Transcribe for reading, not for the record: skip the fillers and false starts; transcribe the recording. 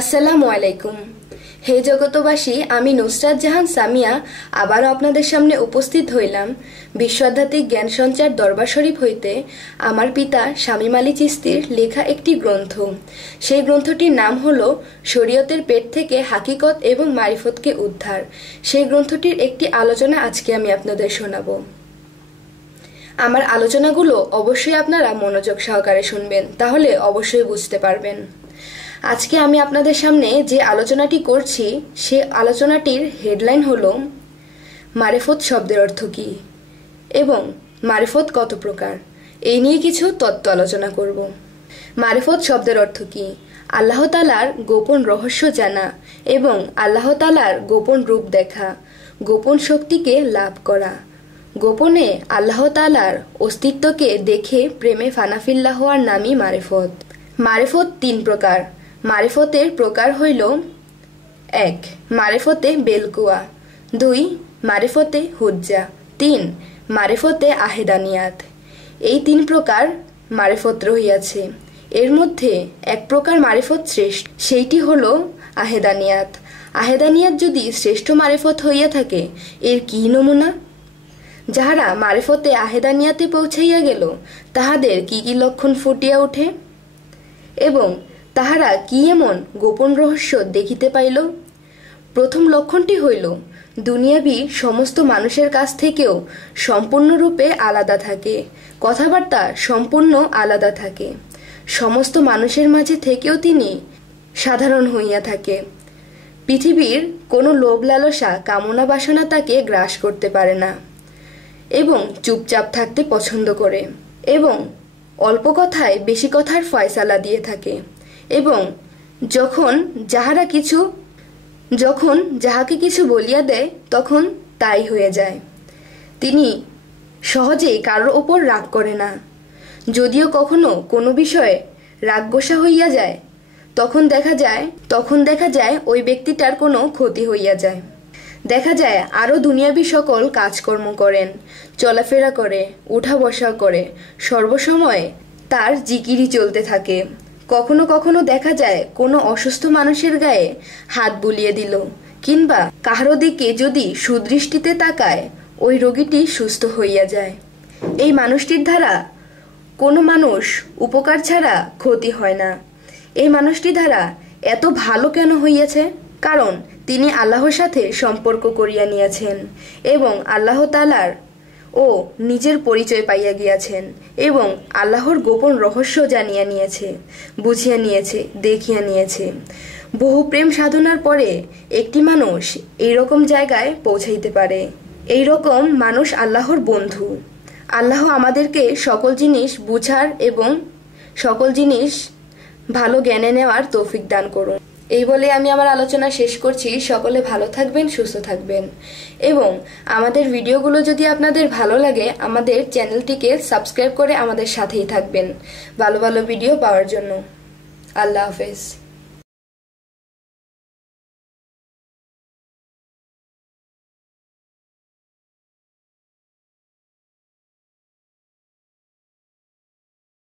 আসসালামু আলাইকুম। হে জগতবাসী, আমি নুসরাত জাহান সামিয়া আবারও আপনাদের সামনে উপস্থিত হইলাম বিশ্ব আধ্যাত্মিক জ্ঞান সঞ্চার দরবার শরীফ হইতে আমার পিতা শামীম আলী চিশতির লেখা একটি গ্রন্থ। সেই গ্রন্থটির নাম হল শরীয়তের পেট থেকে হাকিকত এবং মারিফতকে উদ্ধার। সেই গ্রন্থটির একটি আলোচনা আজকে আমি আপনাদের শোনাব। আমার আলোচনাগুলো অবশ্যই আপনারা মনোযোগ সহকারে শুনবেন, তাহলে অবশ্যই বুঝতে পারবেন। আজকে আমি আপনাদের সামনে যে আলোচনাটি করছি সে আলোচনাটির হেডলাইন হলো মারিফত শব্দের অর্থ কী এবং মারিফত কত প্রকার, এই নিয়ে কিছু তত্ত্ব আলোচনা করব। মারিফত শব্দের অর্থ কী? আল্লাহ তাআলার গোপন রহস্য জানা এবং আল্লাহ তাআলার গোপন রূপ দেখা, গোপন শক্তিকে লাভ করা, গোপনে আল্লাহ তাআলার অস্তিত্বকে দেখে প্রেমে ফানাফিল্লাহ হওয়ার নামই মারিফত। মারিফত তিন প্রকার। মারিফতের প্রকার হইল: ১. মারিফতে বেলকুয়া, ২. মারিফতে হুজ্জা, ৩. মারিফতে আহেদানিয়াত। এই তিন প্রকার মারিফত রহিয়াছে। এর মধ্যে এক প্রকার মারিফত শ্রেষ্ঠ, সেইটি হল আহেদানিয়াত। আহেদানিয়াত যদি শ্রেষ্ঠ মারিফত হইয়া থাকে, এর কি নমুনা? যাহারা মারিফতে আহেদানিয়াতে পৌঁছাইয়া গেল, তাহাদের কি কি লক্ষণ ফুটিয়া ওঠে এবং তাহারা কি এমন গোপন রহস্য দেখিতে পাইল? প্রথম লক্ষণটি হইল, দুনিয়াবি সমস্ত মানুষের কাছ থেকেও সম্পূর্ণরূপে আলাদা থাকে, কথাবার্তা সম্পূর্ণ আলাদা থাকে। সমস্ত মানুষের মাঝে থেকেও তিনি সাধারণ হইয়া থাকে। পৃথিবীর কোনো লোভ লালসা কামনা বাসনা তাকে গ্রাস করতে পারে না এবং চুপচাপ থাকতে পছন্দ করে এবং অল্প কথায় বেশি কথার ফয়সালা দিয়ে থাকে এবং যখন যাহাকে কিছু বলিয়া দেয় তখন তাই হয়ে যায়। তিনি সহজেই কারোর ওপর রাগ করে না। যদিও কখনো কোনো বিষয়ে রাগ গোসা হইয়া যায়, তখন দেখা যায় ওই ব্যক্তিটার কোনো ক্ষতি হইয়া যায়। দেখা যায় আরও দুনিয়াবি সকল কাজকর্ম করেন, চলাফেরা করে, উঠা বসা করে, সর্বসময় তার জিকিরি চলতে থাকে। কখনো কখনো দেখা যায় কোনো অসুস্থ মানুষের গায়ে হাত বুলিয়ে দিল, কিংবা কাহারো দিকে যদি সুদৃষ্টিতে তাকায়, ওই রোগীটি সুস্থ হইয়া যায়। এই মানুষটির দ্বারা কোনো মানুষ উপকার ছাড়া ক্ষতি হয় না। এই মানুষটি দ্বারা এত ভালো কেন হইয়াছে? কারণ তিনি আল্লাহর সাথে সম্পর্ক করিয়া নিয়েছেন এবং আল্লাহ তাআলার ও নিজের পরিচয় পাইয়া গিয়াছেন এবং আল্লাহর গোপন রহস্য জানিয়া নিয়েছে, বুঝিয়া নিয়েছে, দেখিয়া নিয়েছে। বহু প্রেম সাধনার পরে একটি মানুষ এইরকম জায়গায় পৌঁছাইতে পারে। এইরকম মানুষ আল্লাহর বন্ধু। আল্লাহ আমাদেরকে সকল জিনিস বুঝার এবং সকল জিনিস ভালো জ্ঞানে নেওয়ার তৌফিক দান করুন। এই বলে আমি আমার আলোচনা শেষ করছি। সকলে ভালো থাকবেন, সুস্থ থাকবেন এবং আমাদের ভিডিওগুলো যদি আপনাদের ভালো লাগে, আমাদের চ্যানেলটিকে সাবস্ক্রাইব করে আমাদের সাথেই থাকবেন ভালো ভালো ভিডিও পাওয়ার জন্য। আল্লাহ হাফেজ।